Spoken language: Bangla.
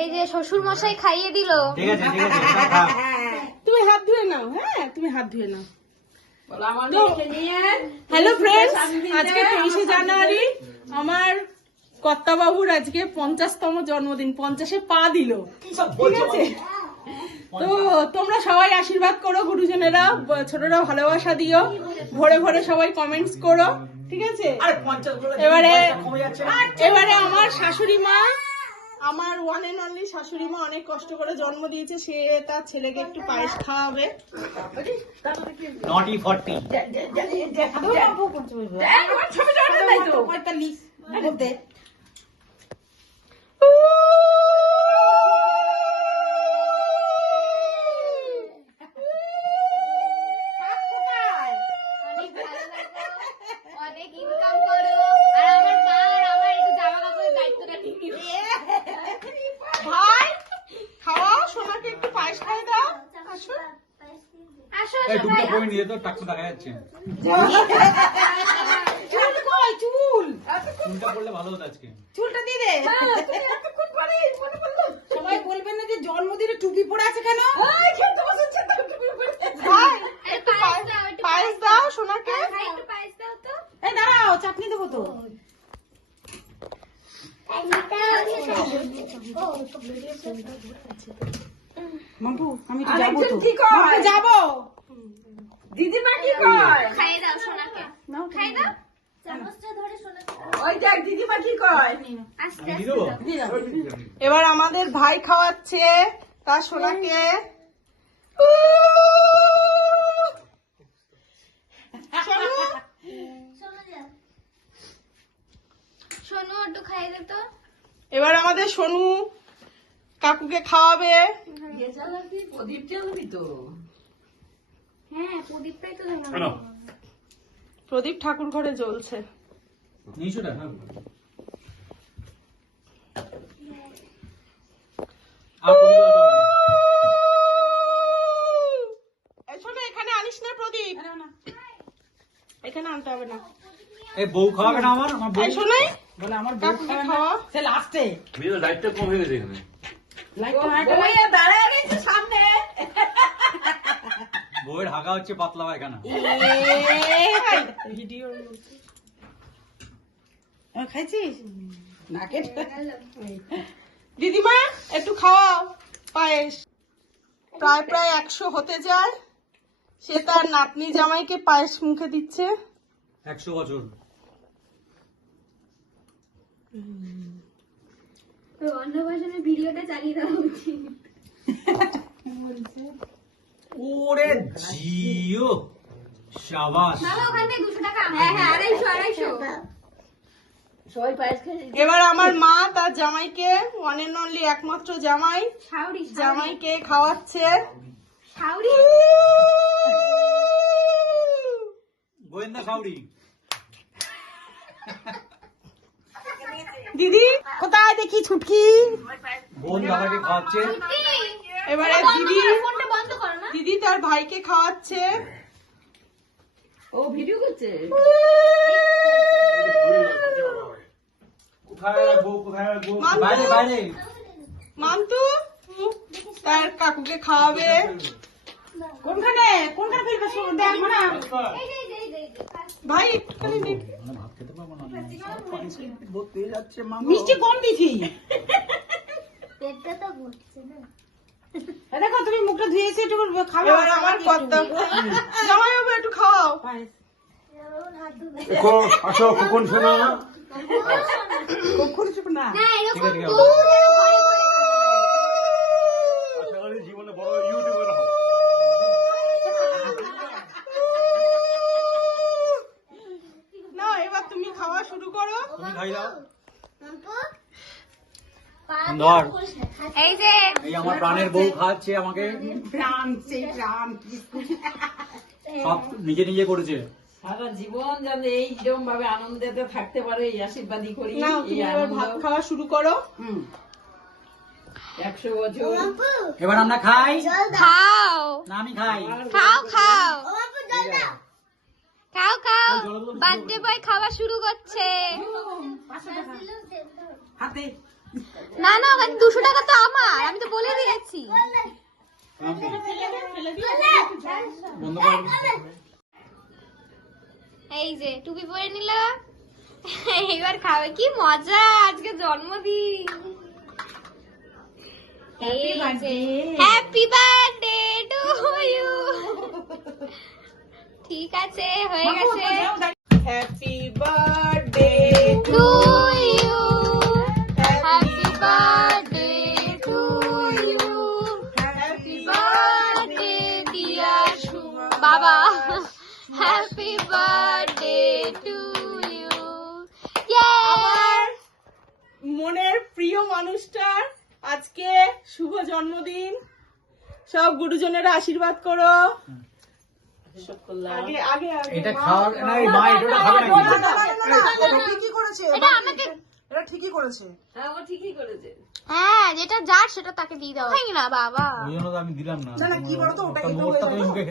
এই যে শ্বশুর মশাই খাইয়ে দিল। ঠিক আছে ঠিক আছে তুমি হাত ধুয়ে নাও। হ্যাঁ তুমি হাত ধুয়ে নাও। হ্যালো ফ্রেন্ডস, আজকে 23শে জানুয়ারি আমার কর্তা বাবুর আজকে 50তম জন্মদিন। 50-এ পা দিল, ঠিক আছে? তো তোমরা সবাই আশীর্বাদ করো, গুরুজনেরা ছোটরা ভালোবাসা দিও, ভরে ভরে সবাই কমেন্টস করো, ঠিক আছে? এবারে আমার শাশুড়ি মা, আমার ওয়ান এন্ড অনলি শাশুড়ি মা অনেক কষ্ট করে জন্ম দিয়েছে, সে তার ছেলেকে একটু পায়েস খাওয়াবে। নটি 40 অনেক ইনকাম করো, আর আমার মা আর আমার একটু জামা কাপড়ের দায়িত্বটা নিয়ে নিবে। ভাই খাওয়াও, সোনাকে একটু পায়েস খাই দাও। আসো আসো এই দুটো সবাই। বই নিয়ে তো টাকটা দেখা যাচ্ছে কোনটা পড়লে ভালো হতো আজকে চুলটা দিয়ে দে। সবাই বলবেন না যে জন্মদিনে টুপি পরে আছে কেন? ভাই একটু পায়েস দাও সোনাকে। ভাই একটু পায়েস দাও তো। এই দাঁড়াও, চাটনি দেবো তো। মাম্পু আমি তো যাবো তো। মাম্পু যাবো। দিদিমা কি কয়? খাইয়ে দাও সোনাকে, খাইয়ে দাও। চামচটা ধরে সোনাকে ওই দেখ দিদিমা কি কয়। আস্তে আমি আস্তে দিয়ে দাও। দেবো? এবার আমাদের ভাই খাওয়াচ্ছে তার সোনাকে। সোনু একটু খাইয়ে দে তো। এবার আমাদের সোনু কাকুকে খাওয়াবে। হ্যাঁ, প্রদীপটাই তো ধরো। হ্যালো প্রদীপ ঠাকুর ঘরে জ্বলছে। নিশো না আর এই শোনো, এখানে আনিস না প্রদীপ, এখানে আনতে হবে না। এই বউ খাওয়াবে না আমার বউ এই শোনো, বলে আমার বউ কাকুকে খাওয়া। লাইটটা কম হয়ে গেছে এখানে। বউয়ের হাগা হচ্ছে পাতলা পায়খানা ভিডিও খাইছিস নাকে? দিদিমা একটু খাওয়াও পায়েস। প্রায় প্রায় 100 হতে যায়, সে তার নাতনি জামাইকে পায়েস মুখে দিচ্ছে। 100 বছর তো অন্নপ্রাশনের ভিডিওটা চালিয়ে দেওয়া উচিত। ওরে জিও শাবাশ বাবা ওখান থেকে 200 টাকা। হ্যাঁ হ্যাঁ, 250 এবার আমার মা তার জামাইকে, ওয়ান এন্ড অনলি একমাত্র জামাই, শাউরি জামাইকে খাওয়াচ্ছে। শাউরি। গোয়েন্দা খাউড়ি দিদি কোথায় দেখি ছুটকি? বোন দাদাকে খাওয়াচ্ছে এবারে দিদি, ফোনটা বন্ধ করো না। দিদি তার ভাইকে খাওয়াচ্ছে। কোথায় রাখবো কোথায় রাখবো মান্তু। বাইরে বাইরে মান্তু তার কাকুকে খাওয়াবে। কোনখানে কোনখানে ফেলবে? দেখ না এই যে, এই যে। ভাই, একটুখানি দেখি। মানে ভাত খেতে পারবো না বহুত পেয়ে যাচ্ছে মামা মিষ্টি কম দিছি। পেটটা তো ভরছে না। দেখো তুমি মুখটা ধুয়েছি, একটু খাবে। এবার আমার কর্তা জামাই বাবু একটু খাওয়াও। দেখো আসো কখন শোনো না কখন চুপ না। না, এরকম ঠিক আছে, তো ঘরে ঘরে আশা করি জীবনে বড় ইউটিউবার হও। না এবার তুমি খাওয়া শুরু করো। তুমি খাই দাও খায়। ধর এই যে এই আমার প্রাণের বউ খাওয়াচ্ছে আমাকে প্রাণ, সেই প্রাণ। সব নিজে নিজে করেছে সারা জীবন যেন এইরকম ভাবে আনন্দেতে থাকতে পারে এই আশীর্বাদই করি। না এই তুমি এবার আনন্দ ভাত খাওয়া শুরু করো। 100 বছর এবার আমরা খাই খাও না আমি খাই খাও খাও খাও খাও। বার্থডে বয় খাওয়া শুরু করছে। হাতে না না, 200 টাকা তো আমার, আমি তো বলে দিয়েছি। এই যে টুপি পরে নিলা, এইবার খাবে। কি মজা, আজকে জন্মদিন। Happy birthday to you. ঠিক আছে, হয়ে গেছে। Happy birthday to you, happy birthday to you, happy birthday dear বাবা, হ্যাপি বার্থডে টু ইউ। আমার মনের প্রিয় মানুষটার আজকে শুভ জন্মদিন। সব গুরুজনেরা আশীর্বাদ করো। আগে আগে আগে এটা খাওয়ার না, এই মা এটা খাবে নাকি? ঠিকই করেছে, এটা আমাকে, এটা ঠিকই করেছে। হ্যাঁ ও ঠিকই করেছে। হ্যাঁ যেটা যার সেটা তাকে দিয়ে দাও না বাবা। ওই জন্য তো আমি দিলাম না। না, না, কি বলতো, ওটা ওটা এটা মোটটা হয়ে তুমি গেল। মুখে